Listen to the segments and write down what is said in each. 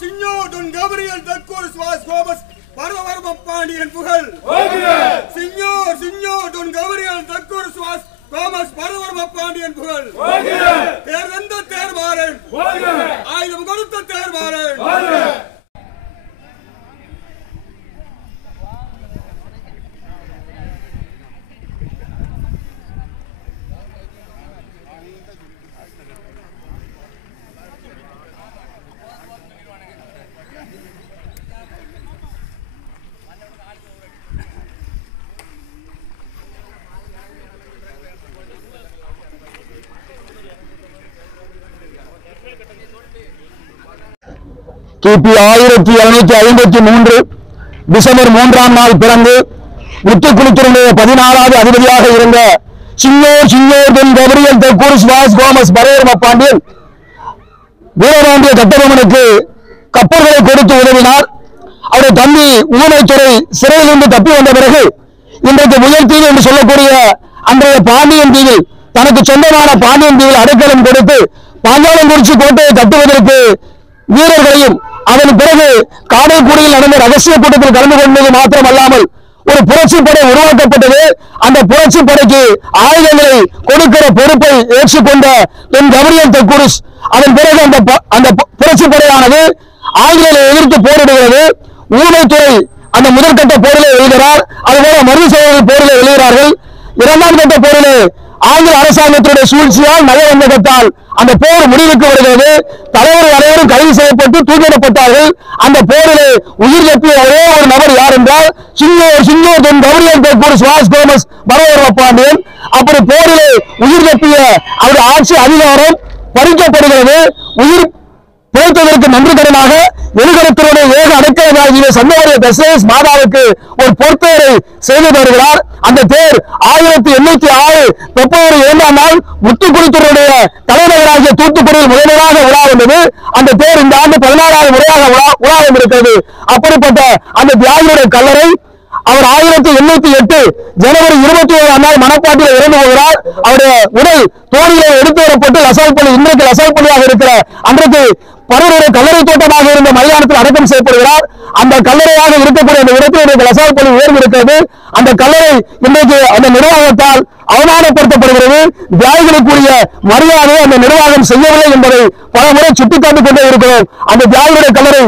Signor Don Gabriel Thakur Swas Gomes Paravarma Pandian Pugal. Signor Don Gabriel Thakur Swas Gomes Paravarma Pandian Pugal. Terrenda Termaran. Ayam Gorutta Termaran. கிபி 1753 December 3ஆம் நாள் பிறந்து முத்துக்குளித்தூருடைய 14வது அதிபதியாக இருந்த சின்னோர் தென் Gabriel Thakur சுவாஸ் Gomez பரேர்ம Pandian Veerapandiya கட்டபொம்மனுக்கு கப்பல்களை கொடுத்து உதவினார். அவருடைய தம்பி ஊமைத்துறை சிறையிலிருந்து தப்பி வந்த பிறகு இன்றைக்கு முயற்தீவு என்று சொல்லக்கூடிய அன்றைய பாண்டியன் தீவில் தனக்கு சொந்தமான பாண்டியன் தீவில் அடைக்கலம் கொடுத்து பாஞ்சாலங்குறிச்சி கோட்டையை கட்டுவதற்கு வீரர்களையும் அதன் பிறகு காரைக்குடியில் நடந்த ரகசிய கூட்டத்தில் கலந்து கொண்டது மாத்திரமல்லாமல் ஒரு புரட்சிப்படை உருவாக்கப்பட்டது. அந்த புரட்சிப்படைக்கு ஆயுதங்களை கொடுக்கிற பொறுப்பை ஏற்றுக்கொண்ட என் கபிரியல் தக்கூரிஸ் அதன் பிறகு அந்த புரட்சிப்படையானது ஆங்கிலேயரை எதிர்த்து போரிடுகிறது. ஊமைத்துறை அந்த முதற்கட்ட போரிலே எழுகிறார். அதுபோல மருது சகோதரர்கள் போரிலே எழுகிறார்கள். இரண்டாம் கட்ட போரிலே ஆங்கில அரசாங்கத்தினுடைய சூழ்ச்சியால் நயவஞ்சகத்தால் அந்த போர் முடிவுக்கு வருகிறது. தலைவர் அனைவரும் கைது செய்யப்பட்டு தூக்கிடப்பட்டார்கள். அந்த போரிலே உயிர் தப்பிய ஒரே ஒரு நபர் யார் என்றால் சிங்கோர் தென் கபிரியல் தெக்கூர் சுபாஷ் கோமஸ் பரவர்ம பாண்டியன். அப்படி போரிலே உயிர் தப்பிய அவருடைய ஆட்சி அதிகாரம் பறிக்கப்படுகிறது. உயிர் பிழைத்ததற்கு நன்றி கடனாக எதிர்கருத்தினுடைய ஏக அடைக்கலமாகிய சந்தவரிய தசேஷ் மாதாவுக்கு ஒரு பொற்தேரை செய்து வருகிறார். அந்த தேர் 1806 பிப்ரவரி 2ஆம் நாள் முத்துக்குளித்தூருடைய தலைநகராகிய தூத்துக்குடியில் முதலாக உலா வந்தது. அந்த தேர் இந்த ஆண்டு 16வது முறையாக உலா வந்திருக்கிறது. அப்படிப்பட்ட அந்த தியாகியுடைய கல்லறை அவர் 1808 ஜனவரி 21ஆம் நாள் மணப்பாட்டில் இறந்து போகிறார். அவருடைய உடல் தோணியை எடுத்து வரப்பட்டு லசால்பள்ளி, இன்றைக்கு லசால்பள்ளியாக இருக்கிற அன்றைக்கு பரவருடைய கல்லறை தோட்டமாக இருந்த மைதானத்தில் அடக்கம் செய்யப்படுகிறார். அந்த கல்லறையாக இருக்கக்கூடிய அந்த இடத்தில் இன்றைக்கு லசால்பள்ளி உயர்ந்து இருக்கிறது. அந்த கல்லறை இன்றைக்கு அந்த நிர்வாகத்தால் அவமானப்படுத்தப்படுகிறது. தியாகிகளுக்குரிய மரியாதை அந்த நிர்வாகம் செய்யவில்லை என்பதை பல முறை சுட்டிக்காட்டிக் கொண்டே இருக்கிறோம். அந்த தியாகிகளுடைய கல்லறை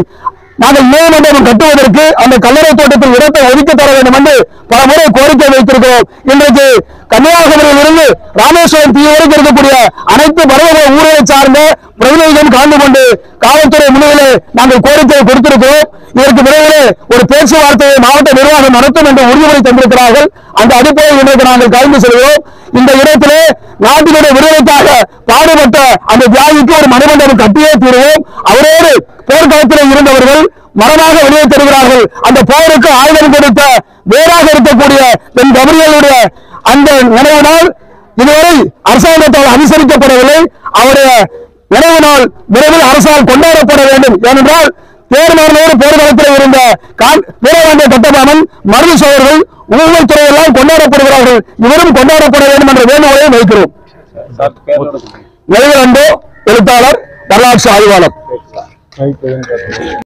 நாங்கள் நீதிமன்றம் கட்டுவதற்கு அந்த கல்லறை தோட்டத்தில் இடத்தை ஒதுக்கி தர வேண்டும் என்று பல முறை கோரிக்கை வைத்திருக்கிறோம். இன்றைக்கு கன்னியாகுமரியில் இருந்து ராமேஸ்வரம் தீ வரைக்கும் இருக்கக்கூடிய அனைத்து பருவ ஊர்களை சார்ந்த பிரதிநிதிகளும் கலந்து கொண்டு காவல்துறை முன்னிலையிலே நாங்கள் கோரிக்கையை கொடுத்திருக்கிறோம். இதற்கு விரைவில் ஒரு பேச்சுவார்த்தையை மாவட்ட நிர்வாகம் நடத்தும் என்று உறுதிமொழி தந்திருக்கிறார்கள். அந்த அடிப்படையில் இன்றைக்கு நாங்கள் கலந்து செல்கிறோம். இந்த இடத்திலே நாட்டினுடைய விடுதலைக்காக பாடுபட்ட அந்த தியாகிக்கு ஒரு மணிமண்டபம் கட்டியே தீர்வோம். அவரோடு போர்க்களத்தில் இருந்தவர்கள் மரணமாக வெளியே தருகிறார்கள். அந்த போருக்கு ஆயுதம் கொடுத்த வேறாக இருக்கக்கூடிய தென் கபிரியலுடைய அந்த நினைவு நாள் இதுவரை அரசாங்கத்தால் அனுசரிக்கப்படவில்லை. அவருடைய நினைவு நாள் விரைவில் அரசால் கொண்டாடப்பட வேண்டும். ஏனென்றால் தேர்தலோடு போர்க்களத்தில் இருந்த வீரபாண்டிய கட்டபொம்மன், மருது சோழர்கள், ஊழல்துறை எல்லாம் கொண்டாடப்படுகிறார்கள். இவரும் கொண்டாடப்பட வேண்டும் என்ற வேண்டுகோளை வைக்கிறோம். எழுத்தாளர், வரலாற்று ஆய்வாளர்.